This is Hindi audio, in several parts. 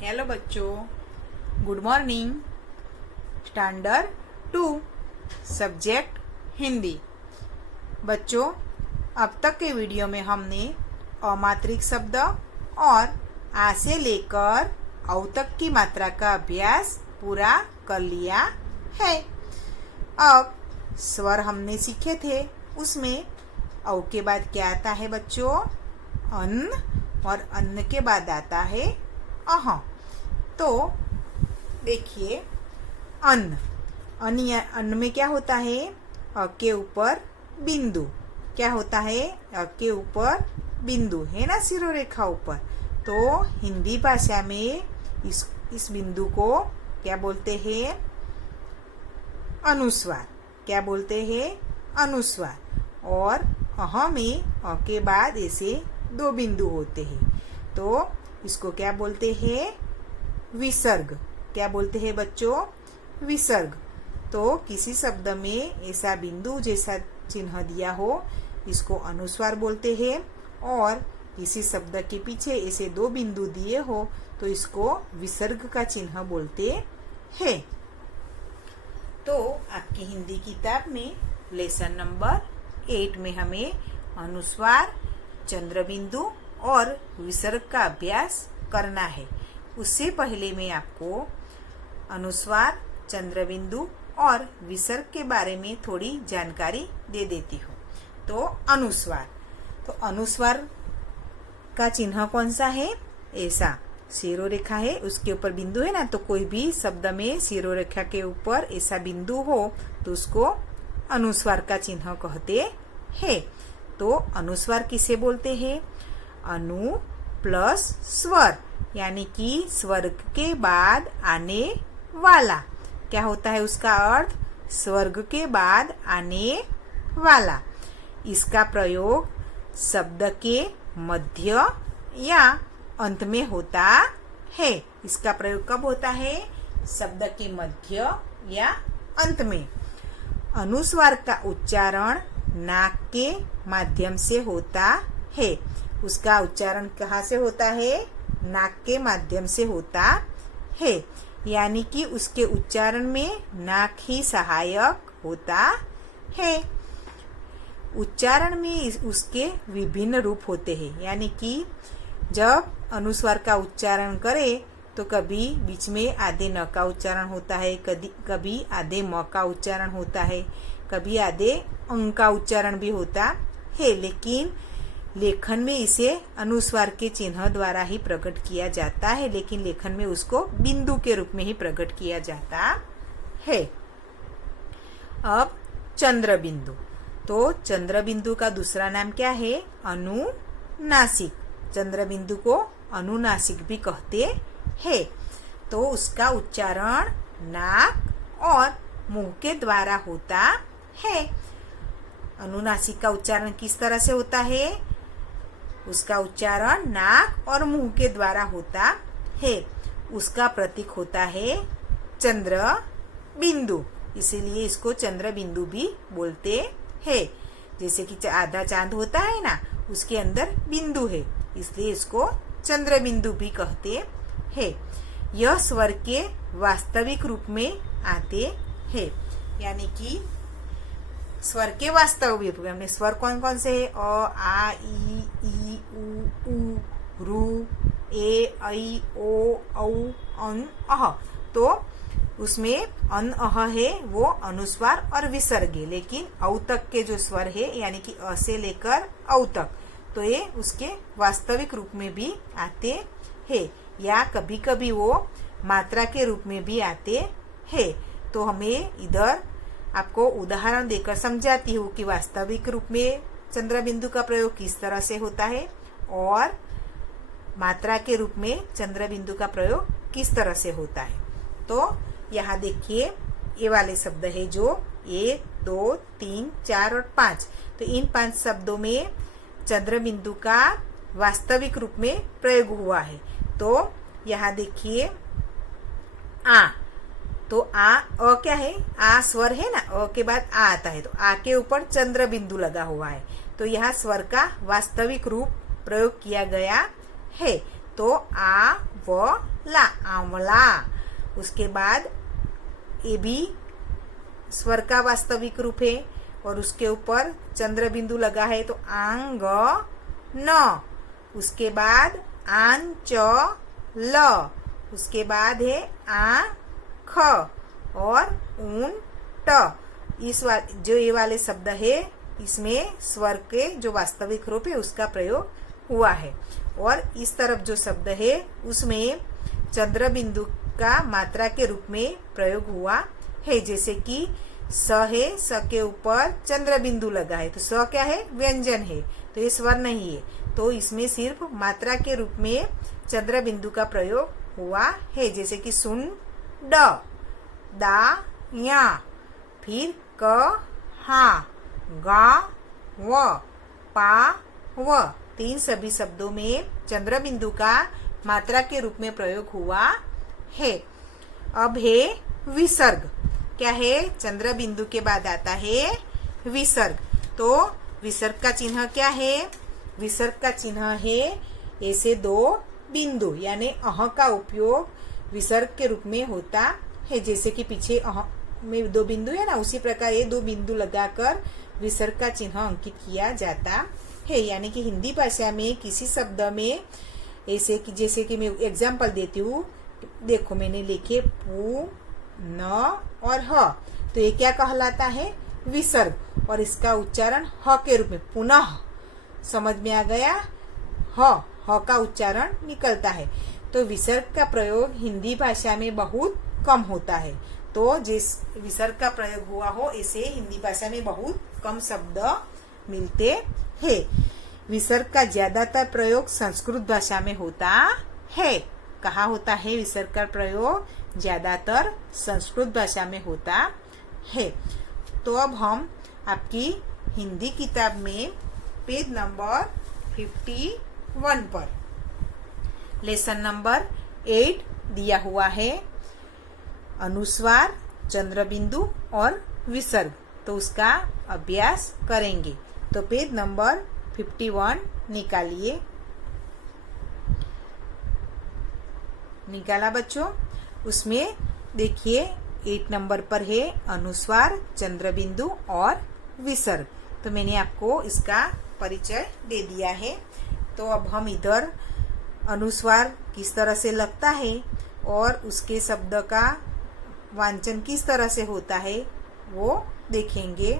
हेलो बच्चों, good morning. Standard 2 subject Hindi. बच्चों, अब तक के वीडियो में हमने अमात्रिक शब्द और आ से लेकर औ तक की मात्रा का अभ्यास पूरा कर लिया है। अब स्वर हमने सीखे थे, उसमें औ के बाद क्या आता है बच्चों? अन्न, और अन्न के बाद आता है अह। तो देखिए, अन्न अन्न में क्या होता है? अ के ऊपर बिंदु। क्या होता है? अ के ऊपर बिंदु है ना, शिरोरेखा ऊपर। तो हिंदी भाषा में इस बिंदु को क्या बोलते हैं? अनुस्वार। क्या बोलते हैं? अनुस्वार। और अह में अ के बाद ऐसे दो बिंदु होते हैं, तो इसको क्या बोलते हैं? विसर्ग। क्या बोलते हैं बच्चों? विसर्ग। तो किसी शब्द में ऐसा बिंदु जैसा चिन्ह दिया हो, इसको अनुस्वार बोलते हैं, और किसी शब्द के पीछे ऐसे दो बिंदु दिए हो तो इसको विसर्ग का चिन्ह बोलते हैं। तो आपकी हिंदी किताब में लेसन नंबर 8 में हमें अनुस्वार, चंद्रबिंदु और विसर्ग का अभ्यास करना है। उससे पहले मैं आपको अनुस्वार, चंद्रबिंदु और विसर्ग के बारे में थोड़ी जानकारी दे देती हूँ। तो अनुस्वार का चिन्ह कौन सा है? ऐसा शिरोरेखा है, उसके ऊपर बिंदु है ना, तो कोई भी शब्द में शिरोरेखा के ऊपर ऐसा बिंदु हो तो उसको अनुस्वार का चिन्ह कहते हैं। तो अनुस्वार किसे बोलते हैं? अनु प्लस स्वर, यानी कि स्वर्ग के बाद आने वाला। क्या होता है उसका अर्थ? स्वर्ग के बाद आने वाला। इसका प्रयोग शब्द के मध्य या अंत में होता है। इसका प्रयोग कब होता है? शब्द के मध्य या अंत में। अनुस्वार का उच्चारण नाक के माध्यम से होता है। उसका उच्चारण कहाँ से होता है? नाक के माध्यम से होता है, यानी कि उसके उच्चारण में नाक ही सहायक होता है। उच्चारण में उसके विभिन्न रूप होते हैं, यानी कि जब अनुस्वार का उच्चारण करे तो कभी बीच में आधे न का उच्चारण होता है, कभी आधे म का उच्चारण होता है, कभी आधे अंग का उच्चारण भी होता है। लेकिन लेखन में इसे अनुस्वार के चिन्ह द्वारा ही प्रकट किया जाता है, लेकिन लेखन में उसको बिंदु के रूप में ही प्रकट किया जाता है। अब चंद्रबिंदु। तो चंद्रबिंदु का दूसरा नाम क्या है? अनुनासिक। चंद्रबिंदु को अनुनासिक भी कहते हैं। तो उसका उच्चारण नाक और मुंह के द्वारा होता है। अनुनासिक का उच्चारण किस तरह से होता है? उसका उच्चारण नाक और मुंह के द्वारा होता है। उसका प्रतीक होता है चंद्र बिंदु, इसीलिए इसको चंद्र बिंदु भी बोलते हैं। जैसे कि आधा चांद होता है ना, उसके अंदर बिंदु है, इसलिए इसको चंद्र बिंदु भी कहते हैं। यह स्वर के वास्तविक रूप में आते हैं, यानी कि स्वर के वास्तविक रूप में स्वर कौन कौन से है? अ, आ, ई, उ, रू, ए, ऐ, ओ, औ, अं, अह। तो उसमें अन, अह है वो अनुस्वार और विसर्ग है, लेकिन औ तक के जो स्वर है, यानी कि अ से लेकर औ तक, तो ये उसके वास्तविक रूप में भी आते हैं, या कभी कभी वो मात्रा के रूप में भी आते हैं। तो हमें इधर आपको उदाहरण देकर समझाती हूँ कि वास्तविक रूप में चंद्रबिंदु का प्रयोग किस तरह से होता है और मात्रा के रूप में चंद्रबिंदु का प्रयोग किस तरह से होता है। तो यहाँ देखिए, ये वाले शब्द है जो 1, 2, 3, 4 और 5। तो इन 5 शब्दों में चंद्रबिंदु का वास्तविक रूप में प्रयोग हुआ है। तो यहाँ देखिए, आ, तो अ क्या है? आ स्वर है ना, अ के बाद आ आता है, तो आ के ऊपर चंद्र बिंदु लगा हुआ है, तो यहाँ स्वर का वास्तविक रूप प्रयोग किया गया है। तो आ, ला, आंवला। उसके बाद ये भी स्वर का वास्तविक रूप है और उसके ऊपर चंद्र बिंदु लगा है तो आंग न। उसके बाद आंच ल। उसके बाद है आंख और ऊन ट। जो ये वाले शब्द है इसमें स्वर के जो वास्तविक रूप है उसका प्रयोग हुआ है और इस तरफ जो शब्द है उसमें चंद्र बिंदु का मात्रा के रूप में प्रयोग हुआ है। जैसे कि स है, स के ऊपर चंद्र बिंदु लगा है तो स क्या है, व्यंजन है, तो ये स्वर नहीं है, तो इसमें सिर्फ मात्रा के रूप में चंद्र बिंदु का प्रयोग हुआ है। जैसे कि सुन ड, दा या, फिर क हा, गा व, पा व, तीन सभी शब्दों में चंद्र बिंदु का मात्रा के रूप में प्रयोग हुआ है। अब है विसर्ग। क्या है, चंद्र बिंदु के बाद आता है विसर्ग। तो विसर्ग का चिन्ह क्या है, विसर्ग का चिन्ह है ऐसे दो बिंदु यानी अह का उपयोग विसर्ग के रूप में होता है। जैसे कि पीछे अह में दो बिंदु है ना, उसी प्रकार ये दो बिंदु लगाकर विसर्ग का चिन्ह अंकित किया जाता है। यानी कि हिंदी भाषा में किसी शब्द में ऐसे कि जैसे कि मैं एग्जाम्पल देती हूँ, देखो मैंने लिखे पू न और ह, तो ये क्या कहलाता है, विसर्ग, और इसका उच्चारण ह के रूप में पुनः। समझ में आ गया, ह का उच्चारण निकलता है। तो विसर्ग का प्रयोग हिंदी भाषा में बहुत कम होता है। तो जिस विसर्ग का प्रयोग हुआ हो इसे हिंदी भाषा में बहुत कम शब्द मिलते हैं। विसर्ग का ज्यादातर प्रयोग संस्कृत भाषा में होता है। कहाँ होता है विसर्ग का प्रयोग, ज्यादातर संस्कृत भाषा में होता है। तो अब हम आपकी हिंदी किताब में पेज नंबर 51 पर लेसन नंबर 8 दिया हुआ है, अनुस्वार, चंद्र बिंदु और विसर्ग। तो उसका अभ्यास करेंगे। तो पेज नंबर 51 निकालिए। निकाला बच्चों? उसमें देखिए 8 नंबर पर है अनुस्वार, चंद्र बिंदु और विसर्ग। तो मैंने आपको इसका परिचय दे दिया है। तो अब हम इधर अनुस्वार किस तरह से लगता है और उसके शब्द का वांचन किस तरह से होता है वो देखेंगे।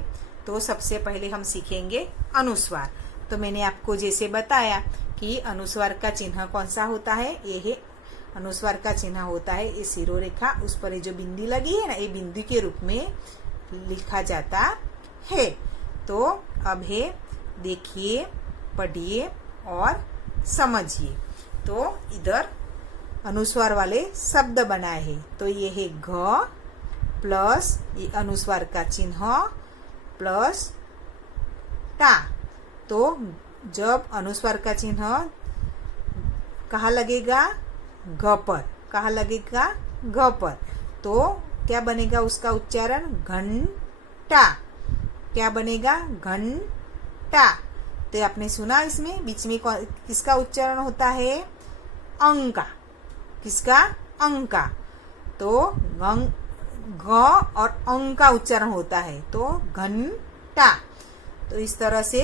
तो सबसे पहले हम सीखेंगे अनुस्वार। तो मैंने आपको जैसे बताया कि अनुस्वार का चिन्ह कौन सा होता है, ये है अनुस्वार का चिन्ह होता है ये शिरोरेखा, उस पर जो बिंदी लगी है ना, ये बिंदु के रूप में लिखा जाता है। तो अब है देखिए, पढ़िए और समझिए। तो इधर अनुस्वार वाले शब्द बनाए हैं। तो ये है घ प्लस ये अनुस्वार का चिन्ह प्लस टा। तो जब अनुस्वार का चिन्ह कहाँ लगेगा, घ पर, कहाँ लगेगा, घ पर, तो क्या बनेगा उसका उच्चारण, घंटा। क्या बनेगा, घंटा। तो आपने सुना इसमें बीच में किसका उच्चारण होता है, अंका। किसका, अंका। तो घ और अंग का उच्चारण होता है, तो घंटा। तो इस तरह से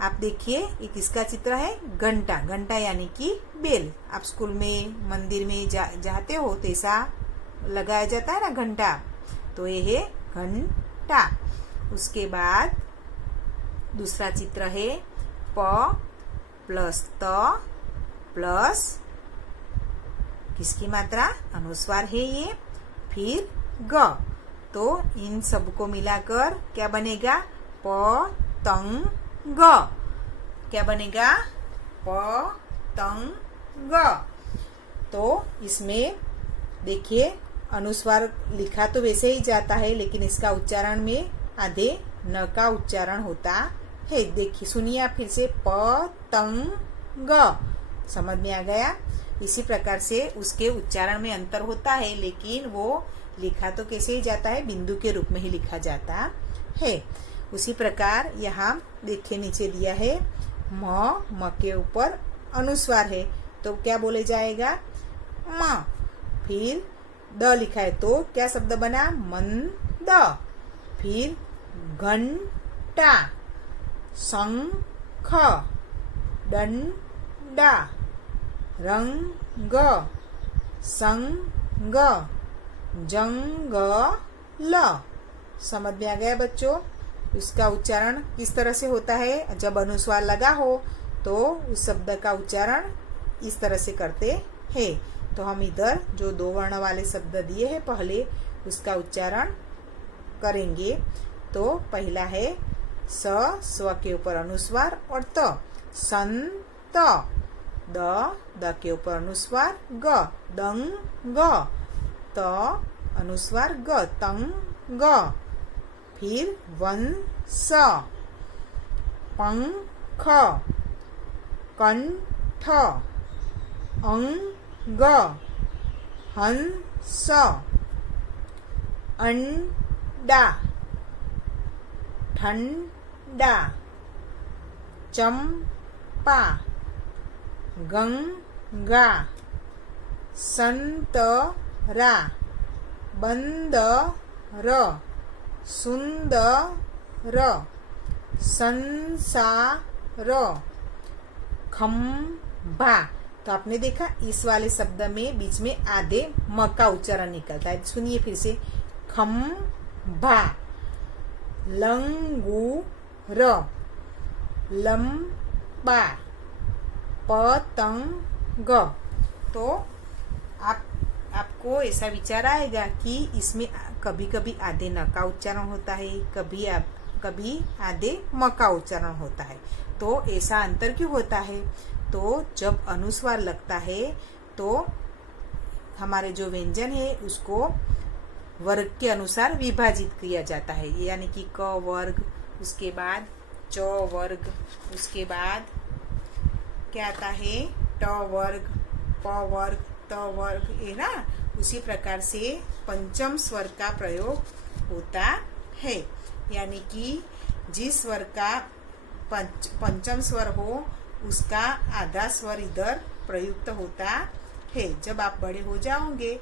आप देखिए ये किसका चित्र है, घंटा। घंटा यानी कि बेल। आप स्कूल में, मंदिर में जाते हो तो ऐसा लगाया जाता है ना घंटा, तो ये है घंटा। उसके बाद दूसरा चित्र है प प्लस त प्लस किसकी मात्रा, अनुस्वार है ये, फिर ग। तो इन सबको मिलाकर क्या बनेगा, पतंग। क्या बनेगा, पतंग। तो इसमें देखिए अनुस्वार लिखा तो वैसे ही जाता है, लेकिन इसका उच्चारण में आधे न का उच्चारण होता है। देखिए सुनिए आप फिर से, पतंग। समझ में आ गया? इसी प्रकार से उसके उच्चारण में अंतर होता है, लेकिन वो लिखा तो कैसे ही जाता है, बिंदु के रूप में ही लिखा जाता है। उसी प्रकार यहाँ देखिए नीचे दिया है म के ऊपर अनुस्वार है, तो क्या बोले जाएगा, म। फिर द लिखा है तो क्या शब्द बना? मंद। फिर घंटा, शंख, डंडा, रंग, संग, जंगल। समझ में आ गया बच्चों? इसका उच्चारण किस तरह से होता है? जब अनुस्वार लगा हो तो उस शब्द का उच्चारण इस तरह से करते हैं। तो हम इधर जो 2 वर्ण वाले शब्द दिए हैं पहले, उसका उच्चारण करेंगे। तो पहला है स, स्व के ऊपर अनुस्वार और त, संत। द के ऊपर अनुस्वार ग, दंग। त अनुस्वार ग, तंग। फिर वंश, पंख, कंठ, अंग, हंस, अंडा, ठंडा, चंपा, गंगा, संतरा, बंदर, सुंदर, संसार, खंभा। तो आपने देखा इस वाले शब्द में बीच में आधे म का उच्चारण निकलता है। सुनिए फिर से, खंभा, लंगूर, लंबा, पतंग। तो आपको ऐसा विचार आएगा कि इसमें कभी कभी आधे न का उच्चारण होता है, कभी आधे म का उच्चारण होता है। तो ऐसा अंतर क्यों होता है? तो जब अनुस्वार लगता है तो हमारे जो व्यंजन है उसको वर्ग के अनुसार विभाजित किया जाता है। यानी कि क वर्ग, उसके बाद च वर्ग, उसके बाद क्या आता है? ट वर्ग, प वर्ग, त वर्ग, है ना। उसी प्रकार से पंचम स्वर का प्रयोग होता है। यानी कि जिस स्वर का पंचम स्वर हो उसका आधा स्वर इधर प्रयुक्त होता है। जब आप बड़े हो जाओगे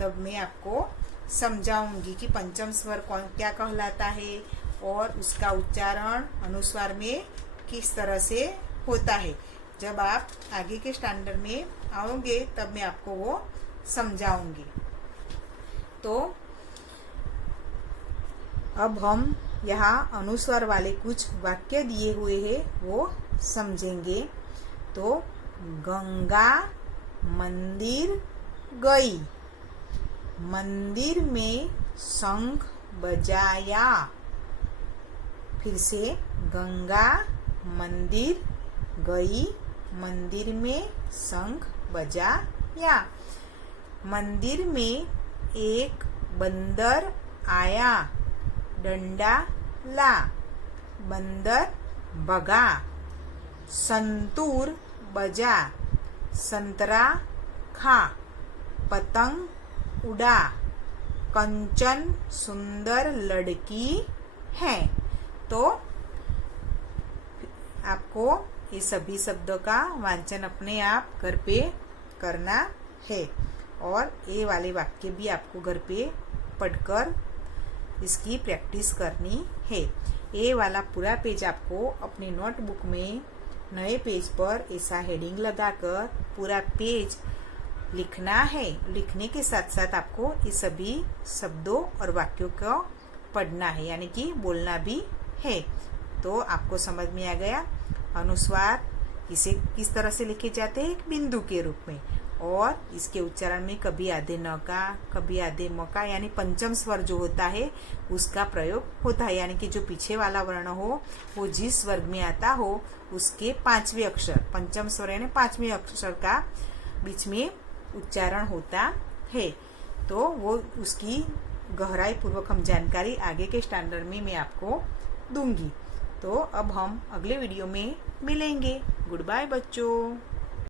तब मैं आपको समझाऊंगी कि पंचम स्वर कौन क्या कहलाता है और उसका उच्चारण अनुस्वार में किस तरह से होता है। जब आप आगे के स्टैंडर्ड में आओगे तब मैं आपको वो समझाऊंगी। तो अब हम यहाँ अनुस्वार वाले कुछ वाक्य दिए हुए हैं वो समझेंगे। तो गंगा मंदिर गई, मंदिर में शंख बजाया। फिर से, गंगा मंदिर गई, मंदिर में शंख बजाया। मंदिर में एक बंदर आया, डंडा ला, बंदर भगा। संतूर बजा, संतरा खा, पतंग उड़ा। कंचन सुंदर लड़की है। तो आपको ये सभी शब्दों का वांचन अपने आप घर पे करना है और ये वाले वाक्य भी आपको घर पे पढ़कर इसकी प्रैक्टिस करनी है। ये वाला पूरा पेज आपको अपने नोटबुक में नए पेज पर ऐसा हेडिंग लगाकर पूरा पेज लिखना है। लिखने के साथ साथ आपको ये सभी शब्दों और वाक्यों को पढ़ना है, यानी कि बोलना भी है। तो आपको समझ में आ गया अनुस्वार इसे किस तरह से लिखे जाते हैं, एक बिंदु के रूप में, और इसके उच्चारण में कभी आधे न का, कभी आधे म का, यानी पंचम स्वर जो होता है उसका प्रयोग होता है। यानी कि जो पीछे वाला वर्ण हो वो जिस वर्ग में आता हो उसके 5वें अक्षर, पंचम स्वर यानी 5वें अक्षर का बीच में उच्चारण होता है। तो वो उसकी गहराई पूर्वक हम जानकारी आगे के स्टैंडर्ड में मैं आपको दूंगी। तो अब हम अगले वीडियो में मिलेंगे। गुड बाय बच्चों।